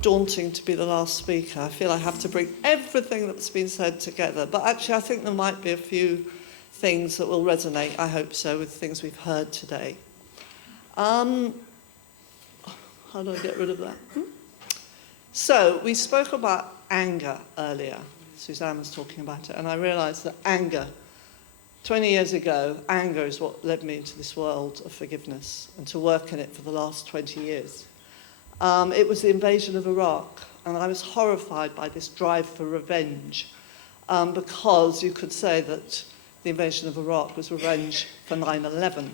daunting to be the last speaker. I feel I have to bring everything that's been said together. But actually, I think there might be a few things that will resonate, I hope so, with things we've heard today. How do I get rid of that? So, we spoke about anger earlier. Suzanne was talking about it, and I realised that anger, 20 years ago, anger is what led me into this world of forgiveness and to work in it for the last 20 years. It was the invasion of Iraq, and I was horrified by this drive for revenge, because you could say that the invasion of Iraq was revenge for 9/11.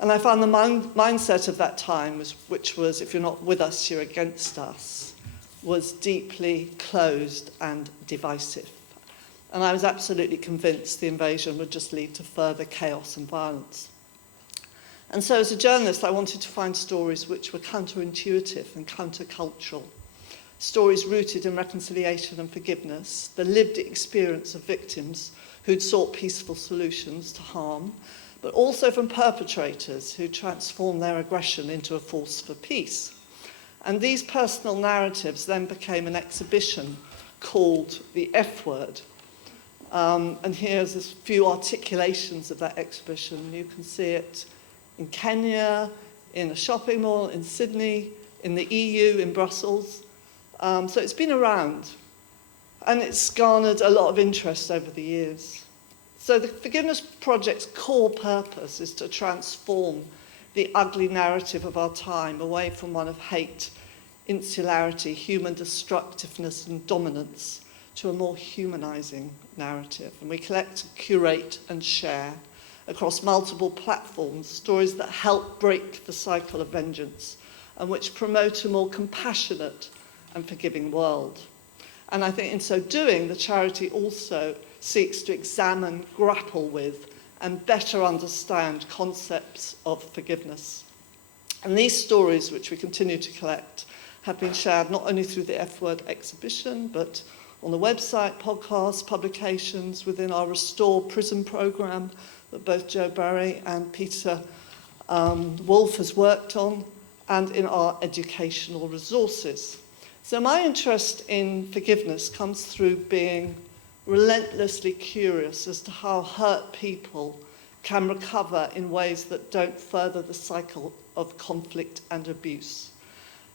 And I found the mindset of that time, which was, if you're not with us, you're against us, was deeply closed and divisive. And I was absolutely convinced the invasion would just lead to further chaos and violence. And so as a journalist, I wanted to find stories which were counterintuitive and countercultural, stories rooted in reconciliation and forgiveness, the lived experience of victims who'd sought peaceful solutions to harm, but also from perpetrators who transformed their aggression into a force for peace. And these personal narratives then became an exhibition called The F Word. And here's a few articulations of that exhibition. You can see it in Kenya, in a shopping mall, in Sydney, in the EU, in Brussels. So it's been around, and it's garnered a lot of interest over the years. So the Forgiveness Project's core purpose is to transform the ugly narrative of our time away from one of hate, insularity, human destructiveness, and dominance to a more humanizing narrative. And we collect, curate, and share across multiple platforms stories that help break the cycle of vengeance and which promote a more compassionate and forgiving world. And I think in so doing, the charity also seeks to examine, grapple with, and better understand concepts of forgiveness. And these stories, which we continue to collect, have been shared not only through the F Word exhibition, but on the website, podcasts, publications, within our Restore Prison programme that both Joe Barry and Peter Wolf has worked on, and in our educational resources. So my interest in forgiveness comes through being relentlessly curious as to how hurt people can recover in ways that don't further the cycle of conflict and abuse.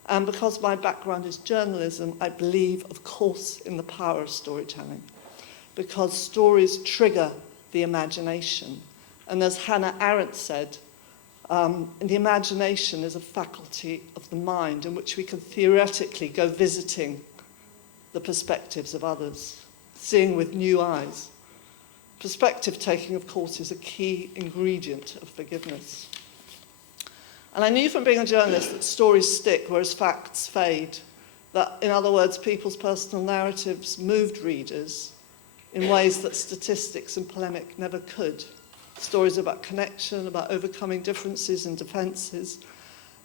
And because my background is journalism, I believe, of course, in the power of storytelling, because stories trigger the imagination. And as Hannah Arendt said, the imagination is a faculty of the mind in which we can theoretically go visiting the perspectives of others, seeing with new eyes. Perspective taking, of course, is a key ingredient of forgiveness. And I knew from being a journalist that stories stick, whereas facts fade. That, in other words, people's personal narratives moved readers in ways that statistics and polemic never could. Stories about connection, about overcoming differences and defences.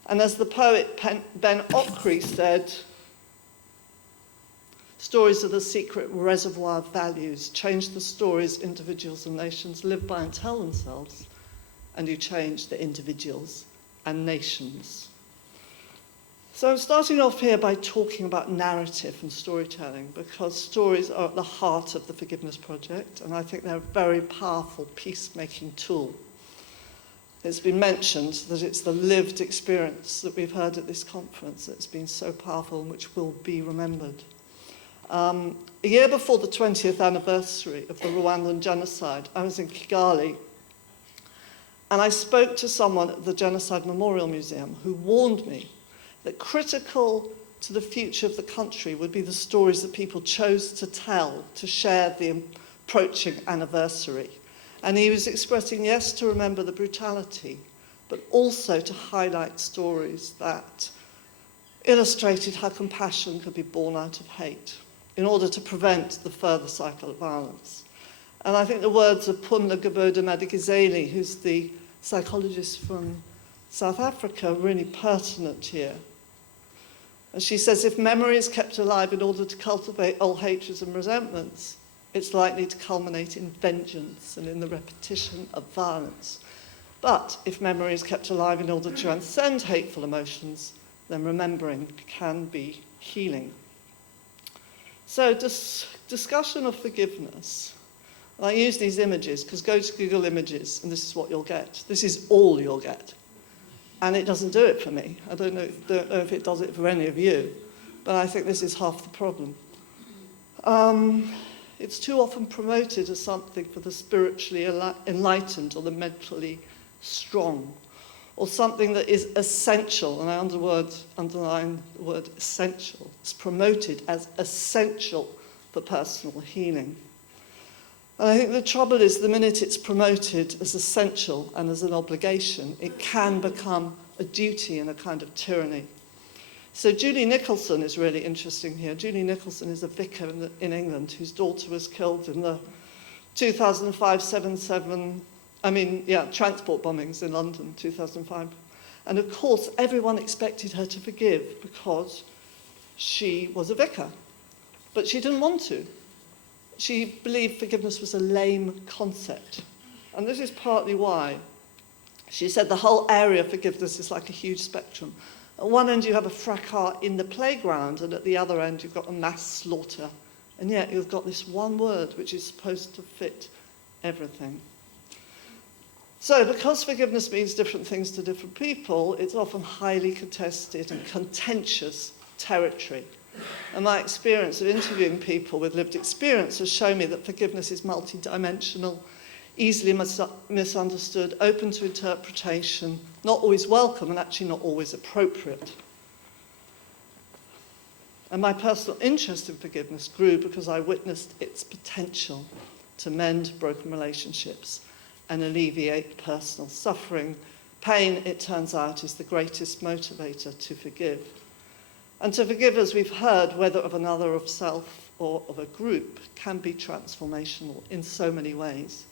And as the poet Ben Okri said, stories are the secret reservoir of values. Change the stories individuals and nations live by and tell themselves, and you change the individuals and nations. So I'm starting off here by talking about narrative and storytelling, because stories are at the heart of the Forgiveness Project, and I think they're a very powerful peacemaking tool. It's been mentioned that it's the lived experience that we've heard at this conference that's been so powerful and which will be remembered. A year before the 20th anniversary of the Rwandan genocide, I was in Kigali, and I spoke to someone at the Genocide Memorial Museum who warned me that critical to the future of the country would be the stories that people chose to tell to share the approaching anniversary. And he was expressing, yes, to remember the brutality, but also to highlight stories that illustrated how compassion could be born out of hate in order to prevent the further cycle of violence. And I think the words of Punla Gobodo Madikizeli, who's the psychologist from South Africa, are really pertinent here. And she says, if memory is kept alive in order to cultivate old hatreds and resentments, it's likely to culminate in vengeance and in the repetition of violence. But if memory is kept alive in order to transcend hateful emotions, then remembering can be healing. So discussion of forgiveness. I use these images because go to Google Images and this is what you'll get. This is all you'll get. And it doesn't do it for me. I don't know if it does it for any of you, but I think this is half the problem. It's too often promoted as something for the spiritually enlightened or the mentally strong, or something that is essential, and I underline the word essential. It's promoted as essential for personal healing. And I think the trouble is the minute it's promoted as essential and as an obligation, it can become a duty and a kind of tyranny. So Julie Nicholson is really interesting here. Julie Nicholson is a vicar in England whose daughter was killed in the 2005 transport bombings in London, 2005. And of course, everyone expected her to forgive because she was a vicar. But she didn't want to. She believed forgiveness was a lame concept. And this is partly why. She said the whole area of forgiveness is like a huge spectrum. At one end you have a fracas in the playground, and at the other end you've got a mass slaughter. And yet you've got this one word which is supposed to fit everything. So because forgiveness means different things to different people, it's often highly contested and contentious territory. And my experience of interviewing people with lived experience has shown me that forgiveness is multidimensional, easily misunderstood, open to interpretation, not always welcome, and actually not always appropriate. And my personal interest in forgiveness grew because I witnessed its potential to mend broken relationships and alleviate personal suffering. Pain, it turns out, is the greatest motivator to forgive. And to forgive, as we've heard, whether of another, of self, or of a group, can be transformational in so many ways.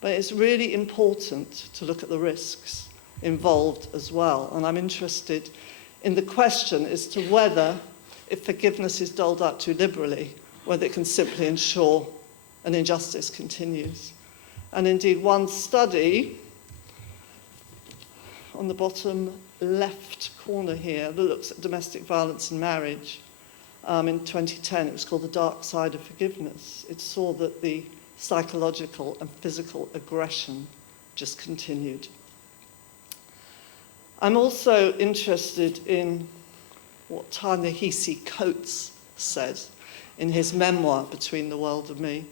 But it's really important to look at the risks involved as well. And I'm interested in the question as to whether, if forgiveness is doled out too liberally, whether it can simply ensure an injustice continues. And indeed, one study on the bottom left corner here that looks at domestic violence in marriage. In 2010, it was called The Dark Side of Forgiveness. It saw that the psychological and physical aggression just continued. I'm also interested in what Ta-Nehisi Coates said in his memoir, Between the World and Me,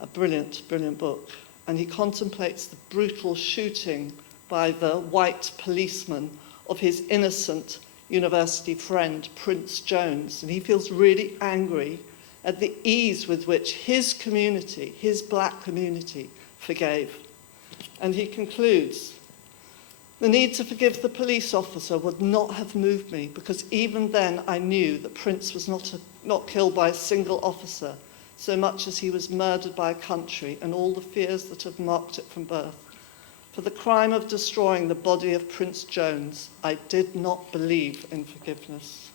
a brilliant, brilliant book. And he contemplates the brutal shooting by the white policeman of his innocent university friend, Prince Jones. And he feels really angry at the ease with which his community, his black community, forgave. And he concludes, the need to forgive the police officer would not have moved me, because even then I knew that Prince was not killed by a single officer, so much as he was murdered by a country and all the fears that have marked it from birth. For the crime of destroying the body of Prince Jones, I did not believe in forgiveness.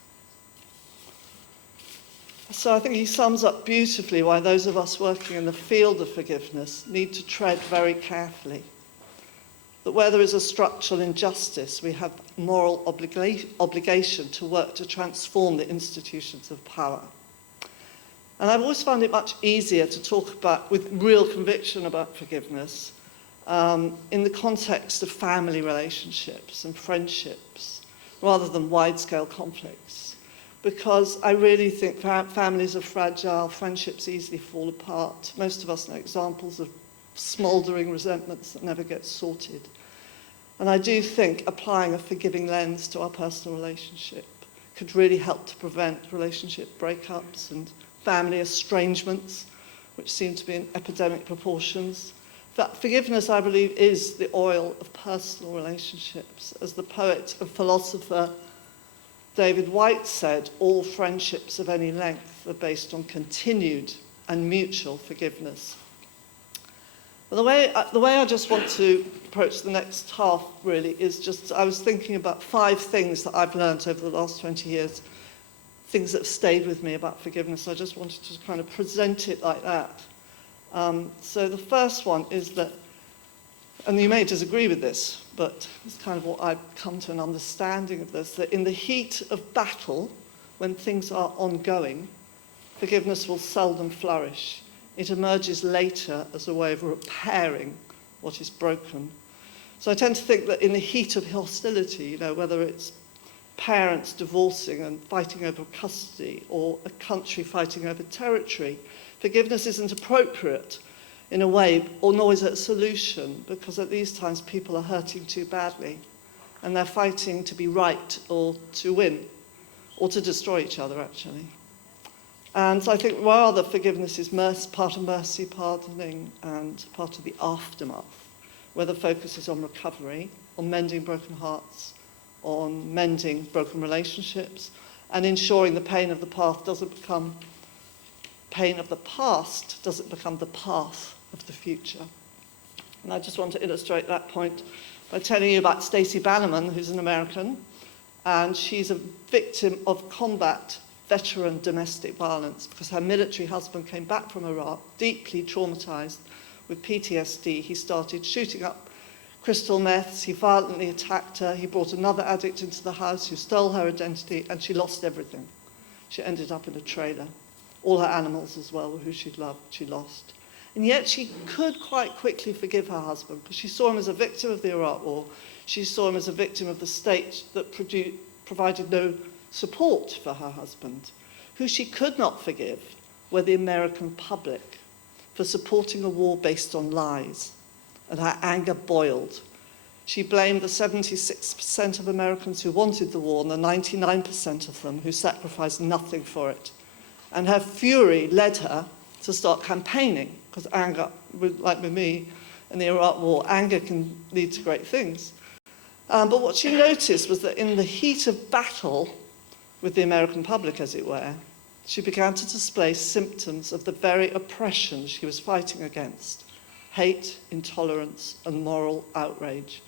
So I think he sums up beautifully why those of us working in the field of forgiveness need to tread very carefully. That where there is a structural injustice, we have moral obligation to work to transform the institutions of power. And I've always found it much easier to talk about, with real conviction about forgiveness, in the context of family relationships and friendships, rather than wide-scale conflicts. Because I really think families are fragile, friendships easily fall apart. Most of us know examples of smouldering resentments that never get sorted. And I do think applying a forgiving lens to our personal relationship could really help to prevent relationship breakups and family estrangements, which seem to be in epidemic proportions. That forgiveness, I believe, is the oil of personal relationships. As the poet and philosopher David Whyte said, all friendships of any length are based on continued and mutual forgiveness. But the way I just want to approach the next half, really, is just, I was thinking about 5 things that I've learned over the last 20 years, things that have stayed with me about forgiveness. I just wanted to kind of present it like that. So the first one is that and you may disagree with this, but it's kind of what I've come to an understanding of this, that in the heat of battle, when things are ongoing, forgiveness will seldom flourish. It emerges later as a way of repairing what is broken. So I tend to think that in the heat of hostility, you know, whether it's parents divorcing and fighting over custody or a country fighting over territory, forgiveness isn't appropriate in a way, or nor is it a solution, because at these times people are hurting too badly and they're fighting to be right or to win or to destroy each other, actually. And so I think rather forgiveness is part of mercy, pardoning, and part of the aftermath, where the focus is on recovery, on mending broken hearts, on mending broken relationships, and ensuring the pain of the past doesn't become the path of the future. And I just want to illustrate that point by telling you about Stacey Bannerman, who's an American, and she's a victim of combat veteran domestic violence because her military husband came back from Iraq deeply traumatized with PTSD. He started shooting up crystal meths, he violently attacked her, he brought another addict into the house who stole her identity, and she lost everything. She ended up in a trailer. All her animals as well, who she'd loved, she lost. And yet she could quite quickly forgive her husband because she saw him as a victim of the Iraq War. She saw him as a victim of the state that provided no support for her husband. Who she could not forgive were the American public for supporting a war based on lies. And her anger boiled. She blamed the 76% of Americans who wanted the war and the 99% of them who sacrificed nothing for it. And her fury led her to start campaigning, because anger, like with me in the Iraq War, anger can lead to great things. But what she noticed was that in the heat of battle with the American public, as it were, she began to display symptoms of the very oppression she was fighting against: hate, intolerance, and moral outrage.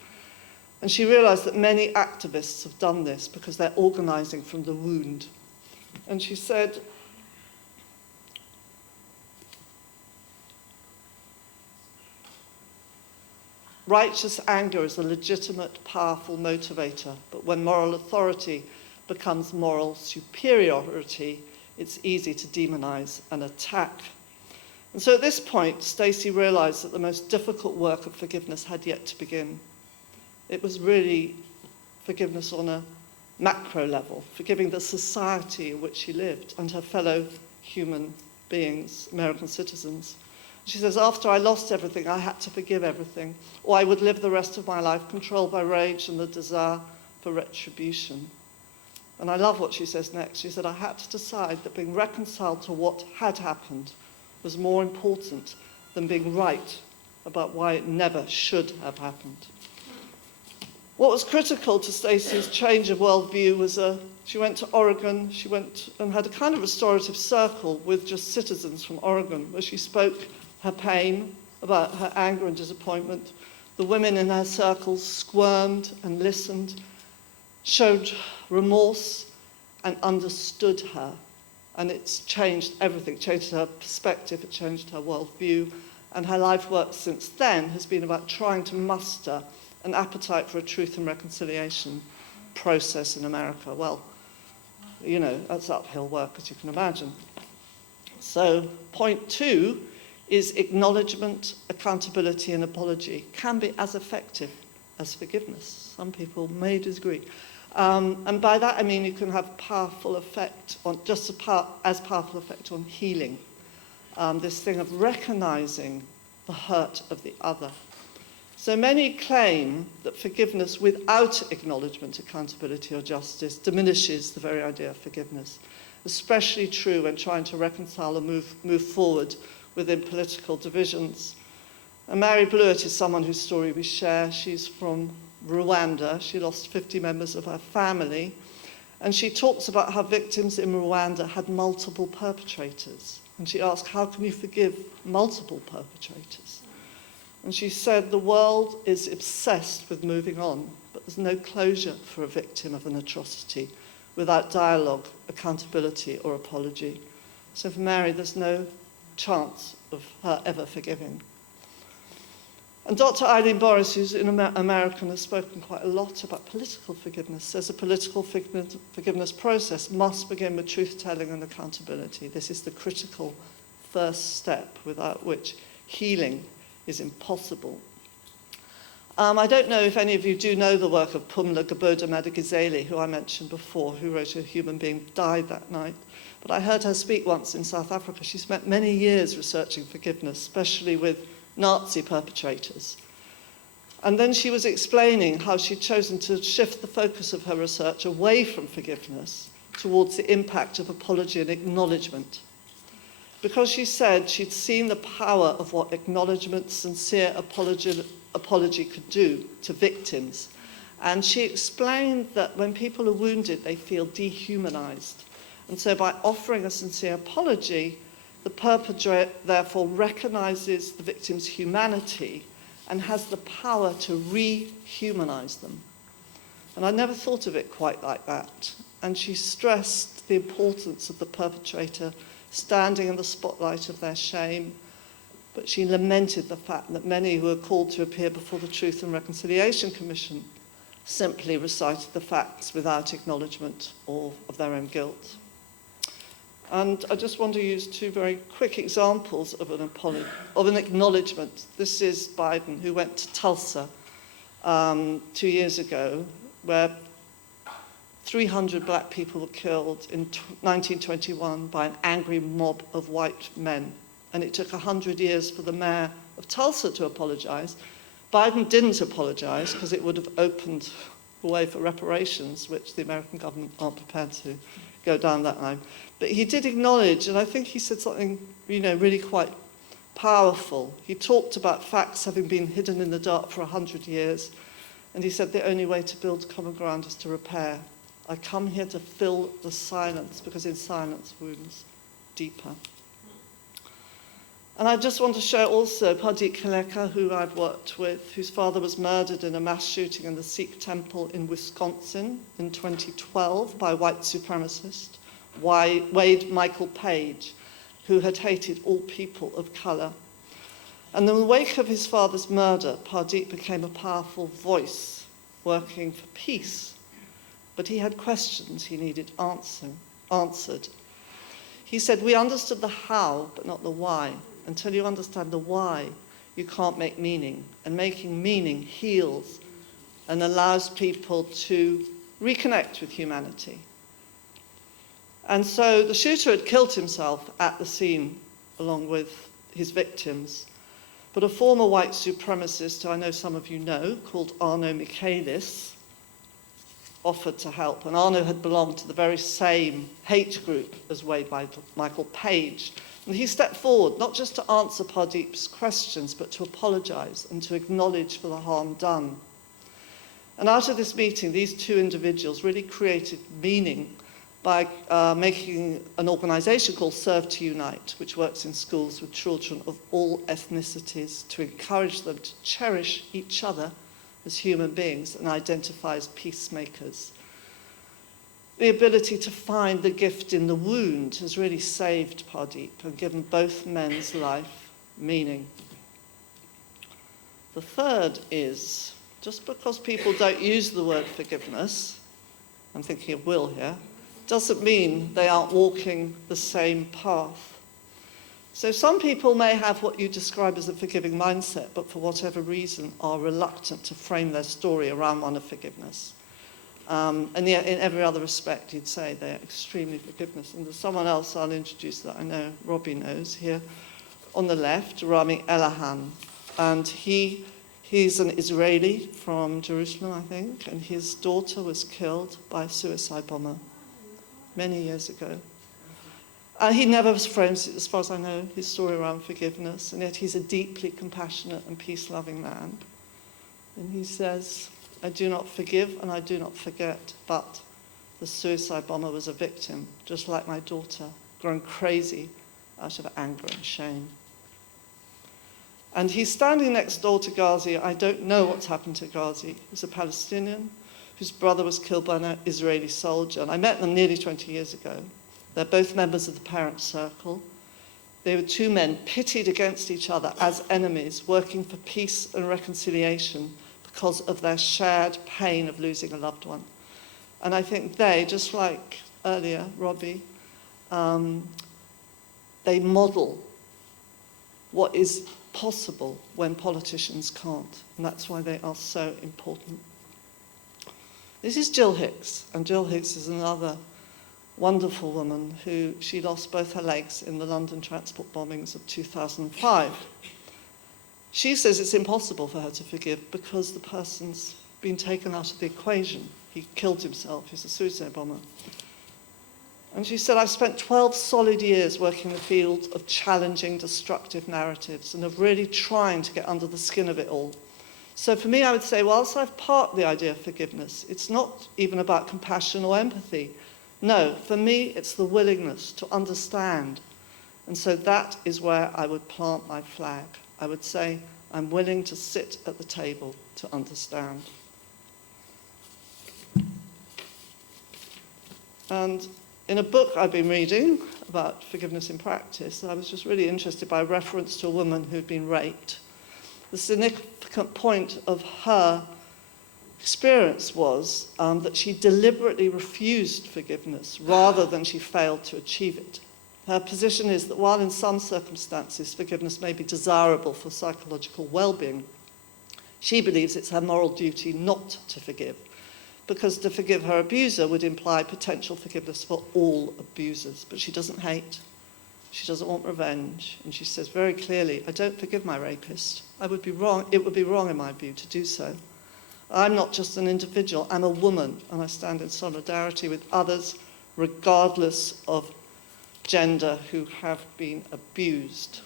And she realized that many activists have done this because they're organizing from the wound. And she said, righteous anger is a legitimate, powerful motivator, but when moral authority becomes moral superiority, it's easy to demonize and attack. And so at this point, Stacey realized that the most difficult work of forgiveness had yet to begin. It was really forgiveness on a macro level, forgiving the society in which she lived and her fellow human beings, American citizens. She says, after I lost everything, I had to forgive everything, or I would live the rest of my life controlled by rage and the desire for retribution. And I love what she says next. She said, I had to decide that being reconciled to what had happened was more important than being right about why it never should have happened. What was critical to Stacey's change of worldview was she went to Oregon. She went and had a kind of restorative circle with just citizens from Oregon, where she spoke her pain, about her anger and disappointment. The women in her circles squirmed and listened, showed remorse and understood her. And it's changed everything, changed her perspective, it changed her worldview. And her life work since then has been about trying to muster an appetite for a truth and reconciliation process in America. Well, you know, that's uphill work, as you can imagine. So point 2 is acknowledgement, accountability, and apology can be as effective as forgiveness. Some people may disagree. And by that I mean you can have powerful effect on, as powerful effect on healing. This thing of recognizing the hurt of the other. So many claim that forgiveness without acknowledgement, accountability, or justice diminishes the very idea of forgiveness. Especially true when trying to reconcile and move forward within political divisions. And Mary Blewett is someone whose story we share. She's from Rwanda. She lost 50 members of her family. And she talks about how victims in Rwanda had multiple perpetrators. And she asked, how can you forgive multiple perpetrators? And she said, the world is obsessed with moving on, but there's no closure for a victim of an atrocity without dialogue, accountability, or apology. So for Mary, there's no chance of her ever forgiving. And Dr. Eileen Boris, who's an American, has spoken quite a lot about political forgiveness, says a political forgiveness process must begin with truth-telling and accountability. This is the critical first step, without which healing is impossible. I don't know if any of you do know the work of Pumla Gobodo-Madikizela, who I mentioned before, who wrote A Human Being Died That Night. But I heard her speak once in South Africa. She spent many years researching forgiveness, especially with Nazi perpetrators. And then she was explaining how she'd chosen to shift the focus of her research away from forgiveness towards the impact of apology and acknowledgement. Because she said she'd seen the power of what acknowledgement, sincere apology could do to victims. And she explained that when people are wounded, they feel dehumanized. And so by offering a sincere apology, the perpetrator therefore recognizes the victim's humanity and has the power to re-humanize them. And I never thought of it quite like that. And she stressed the importance of the perpetrator standing in the spotlight of their shame, but she lamented the fact that many who were called to appear before the Truth and Reconciliation Commission simply recited the facts without acknowledgement of their own guilt. And I just want to use two very quick examples of an acknowledgement. This is Biden, who went to Tulsa 2 years ago, where 300 black people were killed in 1921 by an angry mob of white men. And it took 100 years for the mayor of Tulsa to apologize. Biden didn't apologize because it would have opened the way for reparations, which the American government aren't prepared to go down that line. But he did acknowledge, and I think he said something, really quite powerful. He talked about facts having been hidden in the dark for 100 years, and he said the only way to build common ground is to repair. I come here to fill the silence, because in silence wounds deeper. And I just want to show also Pardeep Kaleka, who I've worked with, whose father was murdered in a mass shooting in the Sikh temple in Wisconsin in 2012 by white supremacist Wade Michael Page, who had hated all people of colour. And in the wake of his father's murder, Pardeep became a powerful voice working for peace. But he had questions he needed answered. He said, we understood the how, but not the why. Until you understand the why, you can't make meaning. And making meaning heals and allows people to reconnect with humanity. And so the shooter had killed himself at the scene along with his victims. But a former white supremacist, who I know some of you know, called Arno Michaelis, offered to help. And Arno had belonged to the very same hate group as Wade Michael Page. And he stepped forward, not just to answer Pardeep's questions, but to apologize and to acknowledge for the harm done. And out of this meeting, these two individuals really created meaning by making an organization called Serve to Unite, which works in schools with children of all ethnicities to encourage them to cherish each other as human beings and identify as peacemakers. The ability to find the gift in the wound has really saved Pardeep and given both men's life meaning. The third is, just because people don't use the word forgiveness, I'm thinking of Will here, doesn't mean they aren't walking the same path. So some people may have what you describe as a forgiving mindset, but for whatever reason are reluctant to frame their story around one of forgiveness. And yet in every other respect, you'd say they're extremely forgiveness. And there's someone else I'll introduce that I know Robbie knows here on the left, Rami Elahan. And he's an Israeli from Jerusalem, I think, and his daughter was killed by a suicide bomber many years ago. He never frames, as far as I know, his story around forgiveness, and yet he's a deeply compassionate and peace-loving man. And he says, I do not forgive and I do not forget, but the suicide bomber was a victim, just like my daughter, grown crazy out of anger and shame. And he's standing next door to Ghazi. I don't know what's happened to Ghazi. He's a Palestinian whose brother was killed by an Israeli soldier. And I met them nearly 20 years ago. They're both members of the Parent Circle. They were two men pitted against each other as enemies, working for peace and reconciliation because of their shared pain of losing a loved one. And I think they, just like earlier, Robbie, they model what is possible when politicians can't. And that's why they are so important. This is Jill Hicks, and Jill Hicks is another wonderful woman who she lost both her legs in the London transport bombings of 2005. She says it's impossible for her to forgive because the person's been taken out of the equation. He killed himself, he's a suicide bomber. And she said, I've spent 12 solid years working in the field of challenging destructive narratives and of really trying to get under the skin of it all. So for me, I would say, whilst I've parked the idea of forgiveness, it's not even about compassion or empathy. No, for me, it's the willingness to understand. And so that is where I would plant my flag. I would say, I'm willing to sit at the table to understand. And in a book I've been reading about forgiveness in practice, I was just really interested by a reference to a woman who'd been raped. The significant point of her experience was that she deliberately refused forgiveness rather than she failed to achieve it. Her position is that while in some circumstances forgiveness may be desirable for psychological well-being, she believes it's her moral duty not to forgive, because to forgive her abuser would imply potential forgiveness for all abusers. But she doesn't hate, she doesn't want revenge, and she says very clearly, I don't forgive my rapist. It would be wrong in my view to do so. I'm not just an individual, I'm a woman, and I stand in solidarity with others, regardless of gender, who have been abused.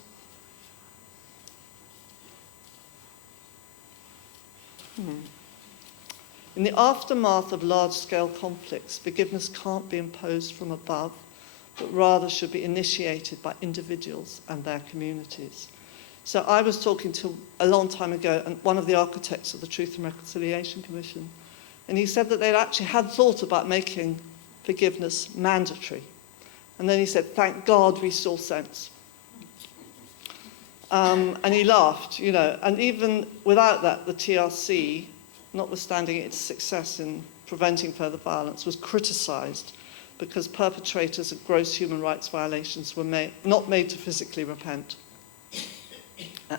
In the aftermath of large-scale conflicts, forgiveness can't be imposed from above, but rather should be initiated by individuals and their communities. So I was talking to, a long time ago, one of the architects of the Truth and Reconciliation Commission, and he said that they'd actually had thought about making forgiveness mandatory. And then he said, thank God we saw sense. And he laughed, you know, and even without that, the TRC, notwithstanding its success in preventing further violence, was criticised because perpetrators of gross human rights violations were not made to physically repent.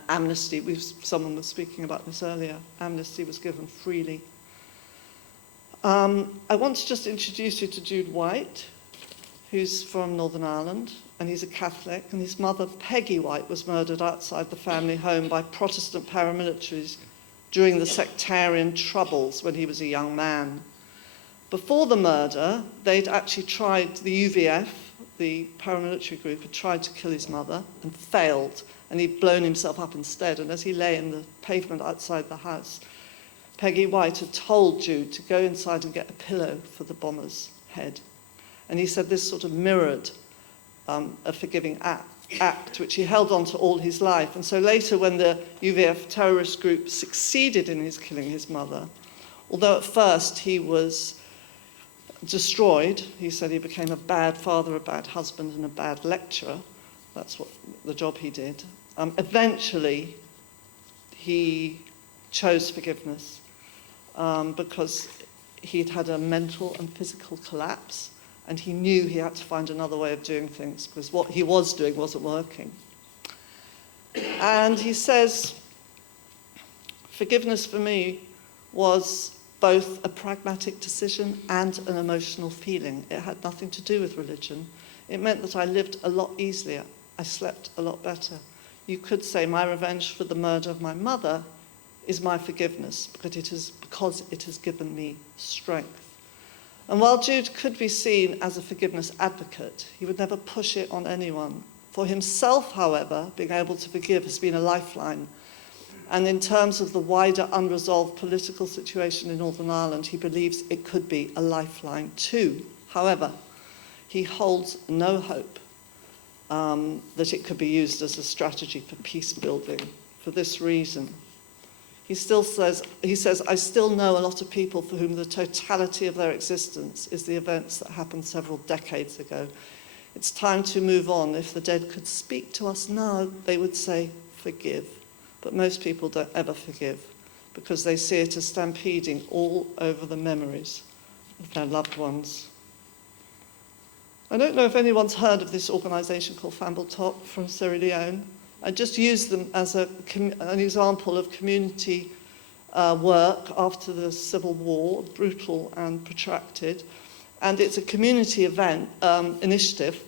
Amnesty, someone was speaking about this earlier, amnesty was given freely. I want to just introduce you to Jude White, who's from Northern Ireland, and he's a Catholic, and his mother, Peggy White, was murdered outside the family home by Protestant paramilitaries during the sectarian troubles when he was a young man. Before the murder, they'd actually tried, the UVF, the paramilitary group, had tried to kill his mother and failed, and he'd blown himself up instead. And as he lay in the pavement outside the house, Peggy White had told Jude to go inside and get a pillow for the bomber's head. And he said this sort of mirrored a forgiving act, which he held on to all his life. And so later, when the UVF terrorist group succeeded in his killing his mother, although at first he was destroyed, he said he became a bad father, a bad husband, and a bad lecturer. That's what the job he did. Eventually, he chose forgiveness because he'd had a mental and physical collapse, and he knew he had to find another way of doing things because what he was doing wasn't working. And he says, forgiveness for me was both a pragmatic decision and an emotional feeling. It had nothing to do with religion. It meant that I lived a lot easier. I slept a lot better. You could say my revenge for the murder of my mother is my forgiveness, but because it has given me strength. And while Jude could be seen as a forgiveness advocate, he would never push it on anyone. For himself, however, being able to forgive has been a lifeline. And in terms of the wider unresolved political situation in Northern Ireland, he believes it could be a lifeline too. However, he holds no hope that it could be used as a strategy for peace building for this reason. He says, I still know a lot of people for whom the totality of their existence is the events that happened several decades ago. It's time to move on. If the dead could speak to us now, they would say, forgive. But most people don't ever forgive because they see it as stampeding all over the memories of their loved ones. I don't know if anyone's heard of this organisation called Fambletop from Sierra Leone. I just use them as an example of community work after the Civil War, brutal and protracted. And it's a community event, initiative,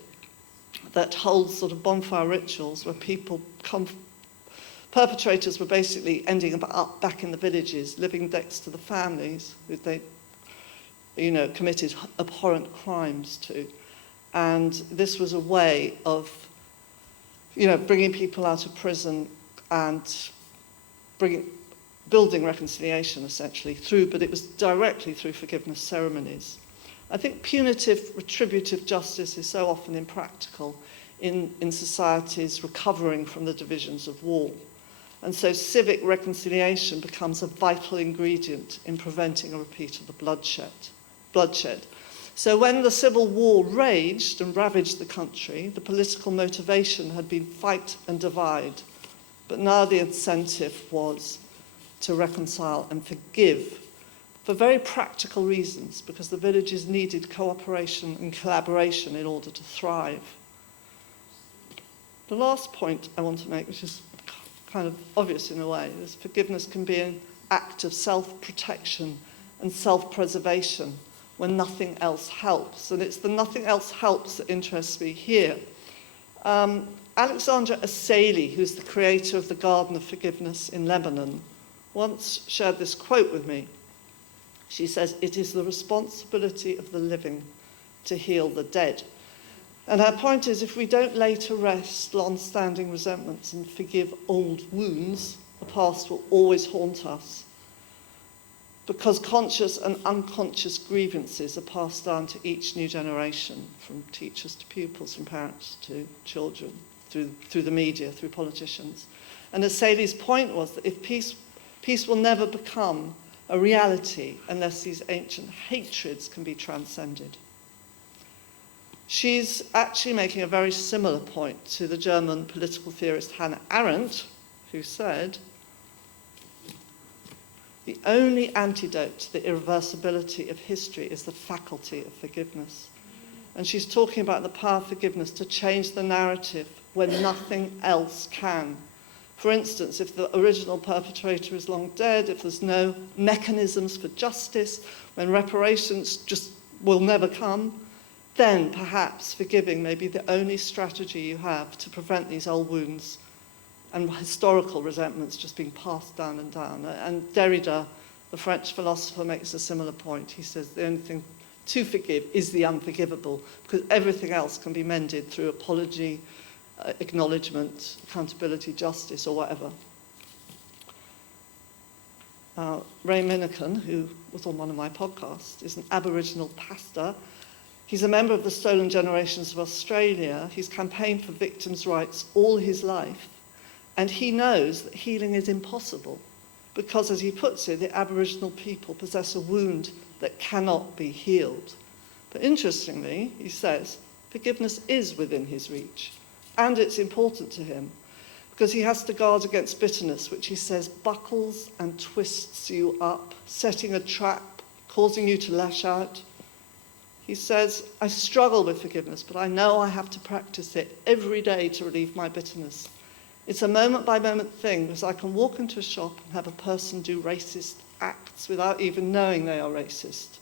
that holds sort of bonfire rituals where people come. Perpetrators were basically ending up back in the villages, living next to the families who they, committed abhorrent crimes to. And this was a way of, bringing people out of prison and building reconciliation, essentially, but it was directly through forgiveness ceremonies. I think punitive, retributive justice is so often impractical in societies recovering from the divisions of war. And so civic reconciliation becomes a vital ingredient in preventing a repeat of the bloodshed. So when the Civil War raged and ravaged the country, the political motivation had been fight and divide. But now the incentive was to reconcile and forgive for very practical reasons, because the villages needed cooperation and collaboration in order to thrive. The last point I want to make, which is kind of obvious in a way, is forgiveness can be an act of self-protection and self-preservation when nothing else helps. And it's the nothing else helps that interests me here. Alexandra Assaili, who's the creator of the Garden of Forgiveness in Lebanon, once shared this quote with me. She says, "It is the responsibility of the living to heal the dead." And her point is, if we don't lay to rest long-standing resentments and forgive old wounds, the past will always haunt us. Because conscious and unconscious grievances are passed down to each new generation, from teachers to pupils, from parents to children, through the media, through politicians. And Assaili's point was that if peace will never become a reality unless these ancient hatreds can be transcended. She's actually making a very similar point to the German political theorist Hannah Arendt, who said, "The only antidote to the irreversibility of history is the faculty of forgiveness." And she's talking about the power of forgiveness to change the narrative when nothing else can. For instance, if the original perpetrator is long dead, if there's no mechanisms for justice, when reparations just will never come, then perhaps forgiving may be the only strategy you have to prevent these old wounds and historical resentments just being passed down and down. And Derrida, the French philosopher, makes a similar point. He says the only thing to forgive is the unforgivable, because everything else can be mended through apology, acknowledgement, accountability, justice, or whatever. Ray Minican, who was on one of my podcasts, is an Aboriginal pastor. He's a member of the Stolen Generations of Australia. He's campaigned for victims' rights all his life. And he knows that healing is impossible because, as he puts it, the Aboriginal people possess a wound that cannot be healed. But interestingly, he says, forgiveness is within his reach. And it's important to him because he has to guard against bitterness, which he says buckles and twists you up, setting a trap, causing you to lash out. He says, I struggle with forgiveness, but I know I have to practice it every day to relieve my bitterness. It's a moment-by-moment thing, because I can walk into a shop and have a person do racist acts without even knowing they are racist.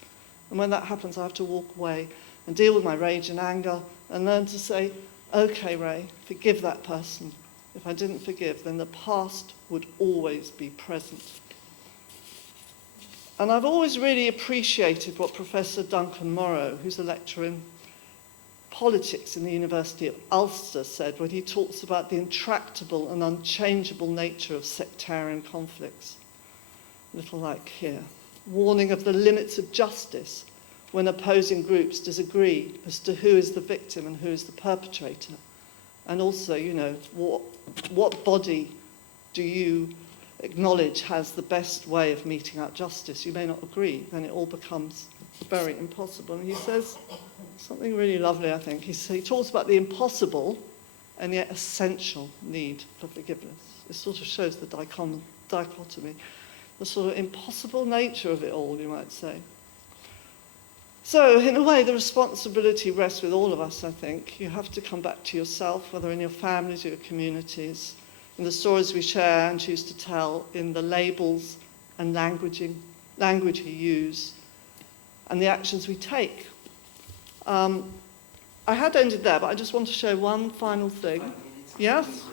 And when that happens, I have to walk away and deal with my rage and anger and learn to say, okay, Ray, forgive that person. If I didn't forgive, then the past would always be present. And I've always really appreciated what Professor Duncan Morrow, who's a lecturer in politics in the University of Ulster, said when he talks about the intractable and unchangeable nature of sectarian conflicts. A little like here. Warning of the limits of justice when opposing groups disagree as to who is the victim and who is the perpetrator. And also, what body do you acknowledge has the best way of meting out justice. You may not agree, then it all becomes very impossible. And he says something really lovely, I think. He talks about the impossible and yet essential need for forgiveness. It sort of shows the dichotomy, the sort of impossible nature of it all, you might say. So, in a way, the responsibility rests with all of us, I think. You have to come back to yourself, whether in your families or your communities, in the stories we share and choose to tell, in the labels and language we use, and the actions we take. I had ended there, but I just want to share one final thing. Yes?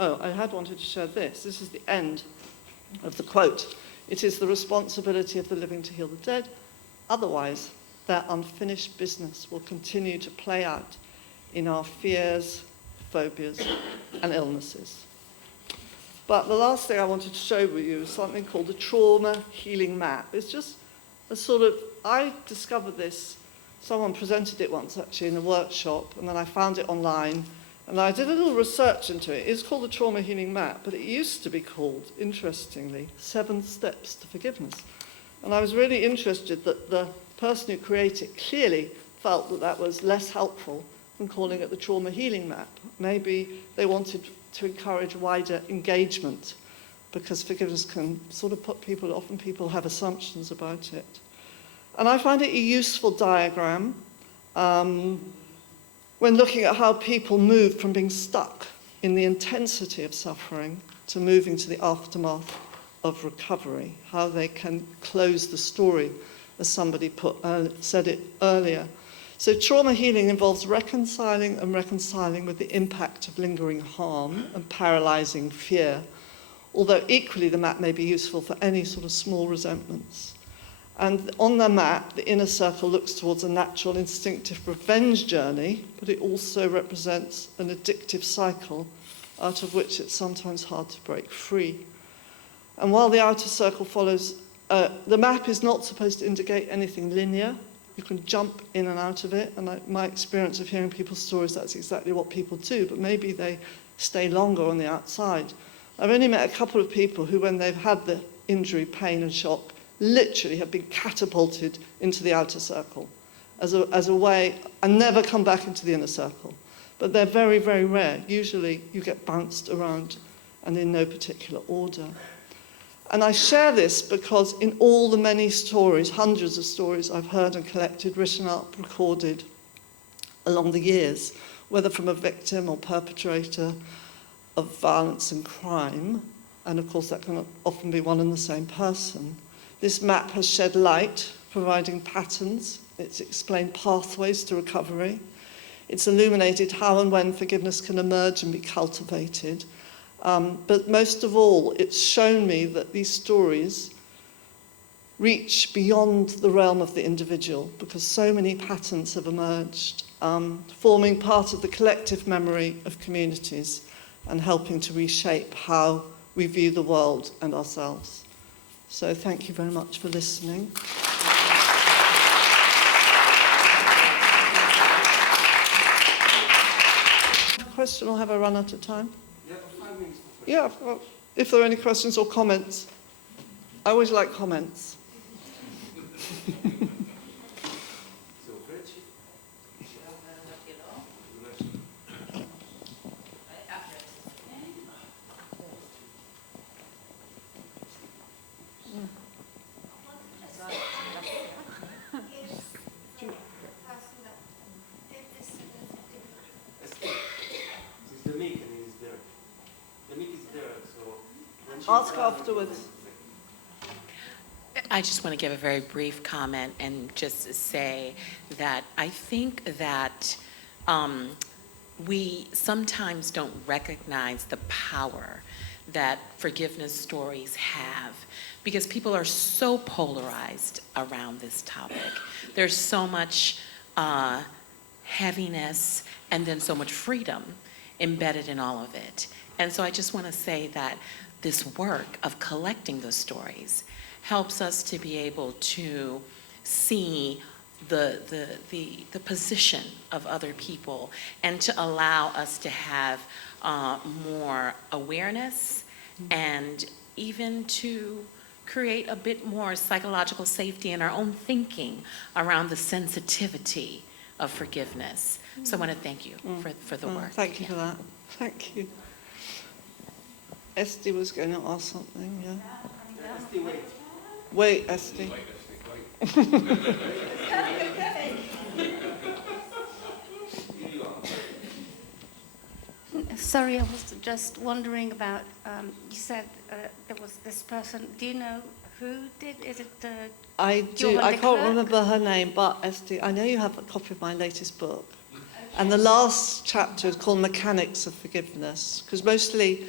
Oh, I had wanted to share this. This is the end of the quote. It is the responsibility of the living to heal the dead. Otherwise, their unfinished business will continue to play out in our fears, phobias, and illnesses. But the last thing I wanted to show you is something called the trauma healing map. It's just a sort of, I discovered this, someone presented it once actually in a workshop, and then I found it online, and I did a little research into it. It's called the trauma healing map, but it used to be called, interestingly, 7 Steps to Forgiveness. And I was really interested that the person who created it clearly felt that that was less helpful than calling it the trauma healing map. Maybe they wanted to encourage wider engagement, because forgiveness can sort of put people, often people have assumptions about it. And I find it a useful diagram when looking at how people move from being stuck in the intensity of suffering to moving to the aftermath of recovery, how they can close the story, as somebody said it earlier. So trauma healing involves reconciling with the impact of lingering harm and paralyzing fear, although equally the map may be useful for any sort of small resentments. And on the map, the inner circle looks towards a natural instinctive revenge journey, but it also represents an addictive cycle out of which it's sometimes hard to break free. And while the outer circle follows, the map is not supposed to indicate anything linear. You can jump in and out of it, and my experience of hearing people's stories, that's exactly what people do, but maybe they stay longer on the outside. I've only met a couple of people who, when they've had the injury, pain and shock, literally have been catapulted into the outer circle as a way, and never come back into the inner circle. But they're very, very rare. Usually you get bounced around and in no particular order. And I share this because in all the many stories, hundreds of stories I've heard and collected, written up, recorded along the years, whether from a victim or perpetrator of violence and crime, and of course that can often be one and the same person, this map has shed light, providing patterns. It's explained pathways to recovery. It's illuminated how and when forgiveness can emerge and be cultivated. But most of all, it's shown me that these stories reach beyond the realm of the individual, because so many patterns have emerged, forming part of the collective memory of communities and helping to reshape how we view the world and ourselves. So thank you very much for listening. Question, or have I run out of time? Yeah, 5 minutes. Yeah, well, if there are any questions or comments. I always like comments. Ask afterwards. I just want to give a very brief comment and just say that I think that we sometimes don't recognize the power that forgiveness stories have, because people are so polarized around this topic. There's so much heaviness and then so much freedom embedded in all of it. And so I just want to say that this work of collecting the stories helps us to be able to see the position of other people, and to allow us to have more awareness and even to create a bit more psychological safety in our own thinking around the sensitivity of forgiveness. So I want to thank you for the work. Thank you for that. Thank you. Esty was going to ask something, yeah? Esty, wait. Wait, Esty. Sorry, I was just wondering about, you said there was this person. Do you know who did? Is it I do. I can't Clerk? remember her name, but Esty, I know you have a copy of my latest book. And the last chapter is called Mechanics of Forgiveness, because mostly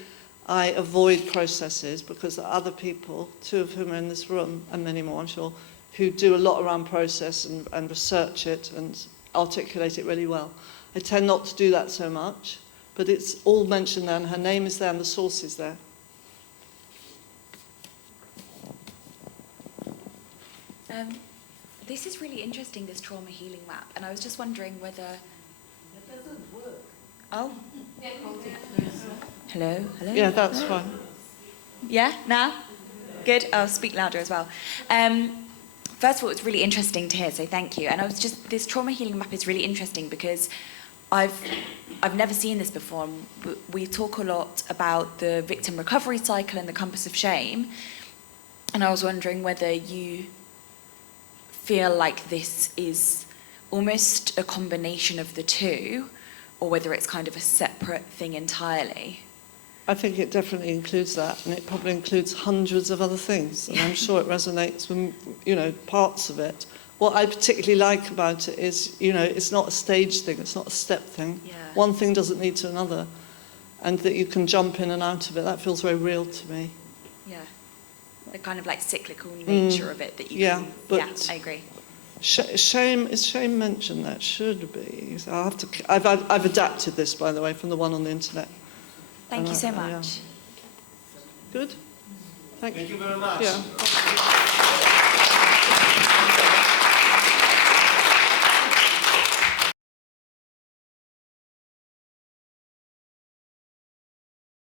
I avoid processes because there are other people, two of whom are in this room, and many more, I'm sure, who do a lot around process and research it and articulate it really well. I tend not to do that so much, but it's all mentioned there, and her name is there, and the source is there. This is really interesting, this trauma healing map, and I was just wondering whether... It doesn't work. Oh. Hello? Hello? Yeah, that's fine. Yeah, now? Good. I'll speak louder as well. First of all, it's really interesting to hear, so thank you. And I was just, this trauma healing map is really interesting because I've never seen this before. We talk a lot about the victim recovery cycle and the compass of shame, and I was wondering whether you feel like this is almost a combination of the two, or whether it's kind of a separate thing entirely. I think it definitely includes that, and it probably includes hundreds of other things, and I'm sure it resonates with, parts of it. What I particularly like about it is, it's not a stage thing, it's not a step thing. Yeah. One thing doesn't lead to another, and that you can jump in and out of it. That feels very real to me. Yeah. The kind of like cyclical nature of it that you can... but Yeah, I agree. Shame, is shame mentioned? That should be. So I've adapted this, by the way, from the one on the internet. Thank you so much. Yeah. Good? Thank you very much. Yeah.